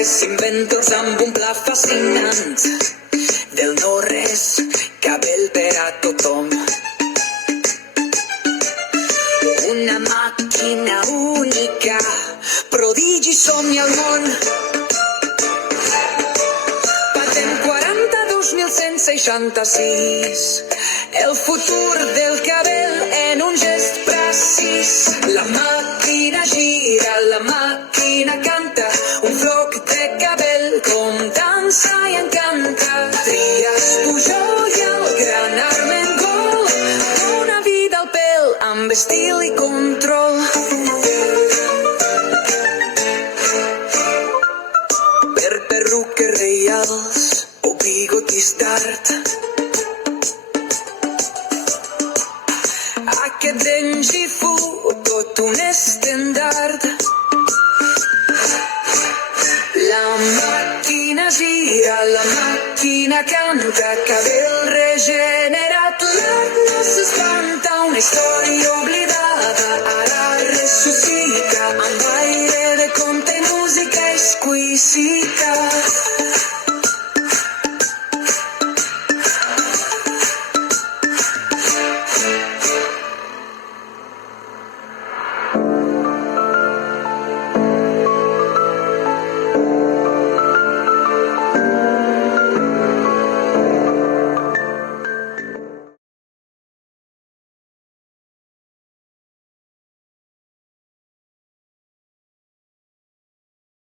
Inventors amb un pla fascinant del no-res, cabell per a tothom. Una màquina única, prodigi, somni al món. Patent 42.166, el futur del cabell en un gest precís. La màquina gira, la màquina canta, un floc de cabell com dansa i encanta. Trias Pujol i el gran Armengol, una vida al pèl amb estil i control. Per perruques reials o bigotis d'art, aquest d'en Gifu, tot un estendard. La màquina gira, la màquina canta, cabell regenerat. L'art no s'espanta, una història oblidada ara ressuscita amb aire de conte i música exquisita.